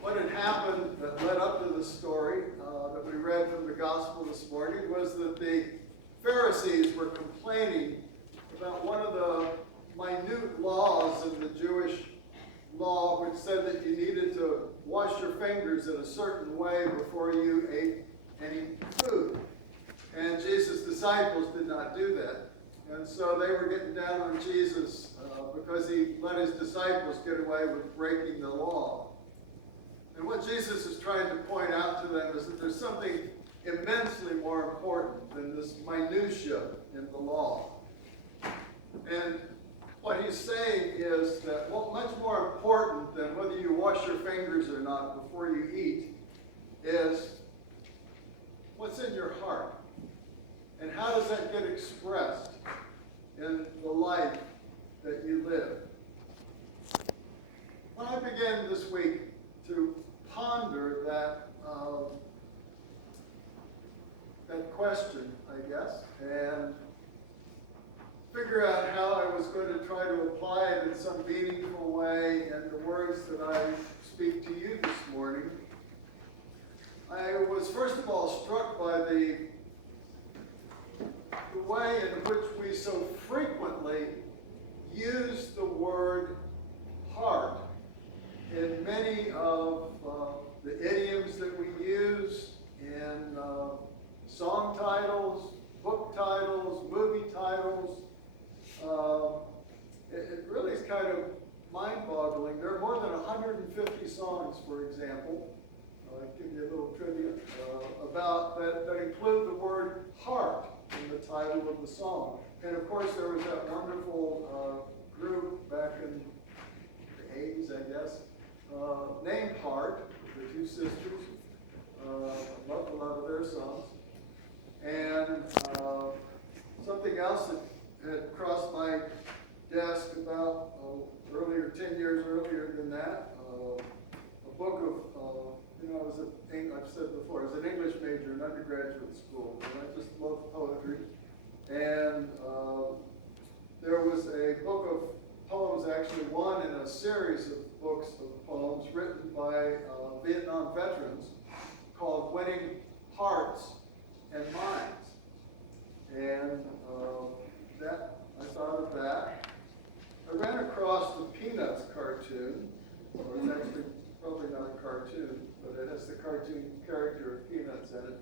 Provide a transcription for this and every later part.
what had happened that led up to the story that we read from the gospel this morning was that the Pharisees were complaining about one of the minute laws in the Jewish law, which said that you needed to wash your fingers in a certain way before you ate any food. And Jesus' disciples did not do that. And so they were getting down on Jesus because he let his disciples get away with breaking the law. And what Jesus is trying to point out to them is that there's something immensely more important than this minutia in the law. And what he's saying is that much more important than whether you wash your fingers or not before you eat is what's in your heart. And how does that get expressed in the life that you live? When I began this week to ponder that question, I guess, and figure out how I was going to try to apply it in some meaningful way in the words that I speak to you this morning, I was first of all struck by the way in which we so frequently use the word heart in many of the idioms that we use in song titles, book titles, movie titles. It really is kind of mind-boggling. There are more than 150 songs, for example. I'll give you a little trivia about that include the word heart in the title of the song. And of course, there was that wonderful group back in the 80s, I guess, named Heart, the two sisters. I loved a lot of their songs. And something else that had crossed my desk about 10 years earlier than that, a book of, I've said before, I was an English major in undergraduate school, and I just loved poetry. And there was a book of poems, actually one in a series of books of poems written by Vietnam veterans called Winning Hearts and Minds. And I thought of that. I ran across the Peanuts cartoon, or it's actually probably not a cartoon, but it has the cartoon character of Peanuts in it.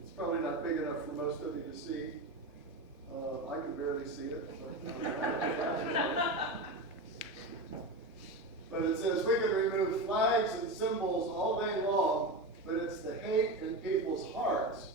It's probably not big enough for most of you to see. I can barely see it. But it says, we can remove flags and symbols all day long, but it's the hate in people's hearts